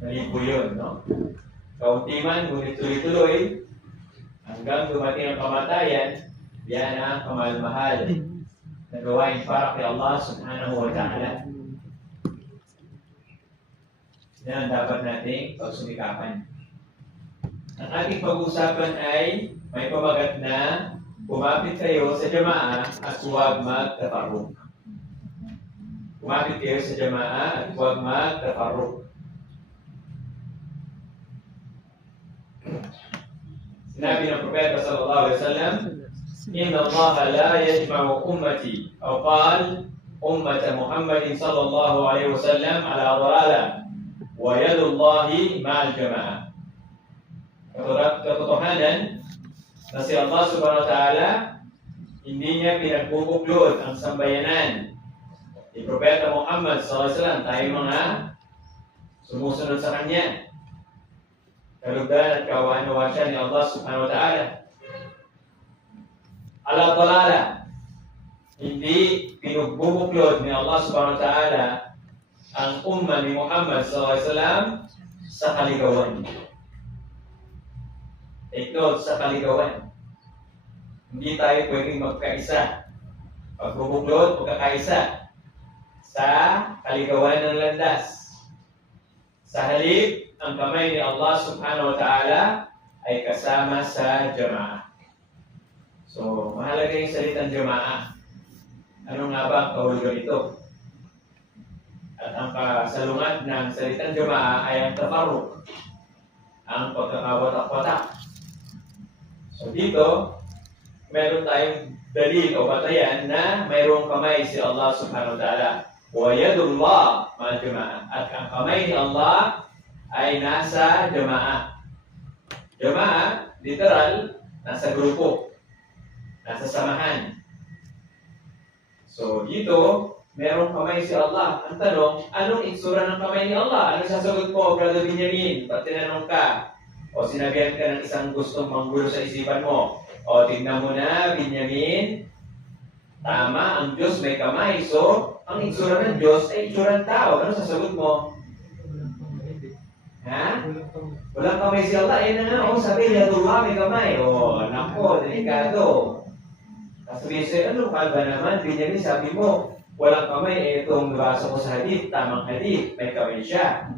Nalipo yun, no? Kaunti man, ngunit tuloy-tuloy, hanggang dumating ang kamatayan, yan ang kamahal-mahal na gawain para kay Allah subhanahu wa ta'ala. Yan ang dapat nating pagsumikapan. Ang ating pag-uusapan ay may pamagat na kumapit kayo sa jamaa at huwag magtaparok. Kumapit kayo sa jamaa at huwag magtaparok. Sinabi ng Propeta sallallahu alaihi wasallam, إن الله لا يجمع أمتي أو قال أمة محمد صلى الله عليه وسلم على ضلالة ويد الله مع الجماعة Katotohanan na si Allah subhanahu wa ta'ala hindi niya pinagbubuklod ang sambayanan ni Propeta Muhammad wasallam tayo mga sumusunod sa kanya kalugdan at kawan-nawa siya ni Allah subhanahu wa ta'ala ala talala hindi pinagbubuklod ni Allah subhanahu wa ta'ala ang umma ni Muhammad sallallahu alaihi wasallam sa kaligawan Take note sa kaligawan. Hindi tayo pwedeng magkaisa. Pagbubuklod, magkakaisa sa kaligawan ng landas. Sa halip, ang kamay ni Allah subhanahu wa ta'ala ay kasama sa jamaah. So, mahalaga yung salitang jamaah. Ano nga ba ang kahulugan ito? At ang kasalungat ng salitang jamaah ay ang tafaruk, ang pagkakawatak-watak. So dito, meron tayong dalil o batayan na mayroong kamay si Allah subhanahu wa ta'ala. Wa yadullah ma'al jama'a. At ang kamay ni Allah ay nasa jama'a. Jama'a, literal, nasa grupo. Nasa samahan. So dito, merong kamay si Allah. Ang tanong, anong itsura ng kamay ni Allah? Anong sasagot mo, Brother Benjamin? Pag tinanong ka, o sinabihan ka ng isang gustong manggulo sa isipan mo. O tignan mo na, Benjamin, tama, ang Diyos may kamay. So, ang itsura ng Diyos ay itsura ng tao. Ano sasagot mo? Ha? Walang kamay si Allah. Eh na nga, oh, sabi niya, Allah may kamay. O, nako, delikado. Sabi sa'yo, ano ka ba naman? Benjamin, sabi mo, walang kamay. Eh, itong nabasa ko sa hadith, tamang hadith, may kamay siya.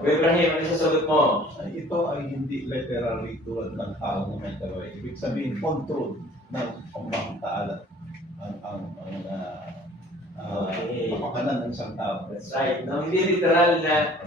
Ibrahim, ano sasagot mo? Ito ay hindi literally tulad ng tao na may kamay. Ibig sabihin, control ng Allah Ta'ala ang ang ang uh, uh, Okay. ng isang tao. That's right. No, hindi literal na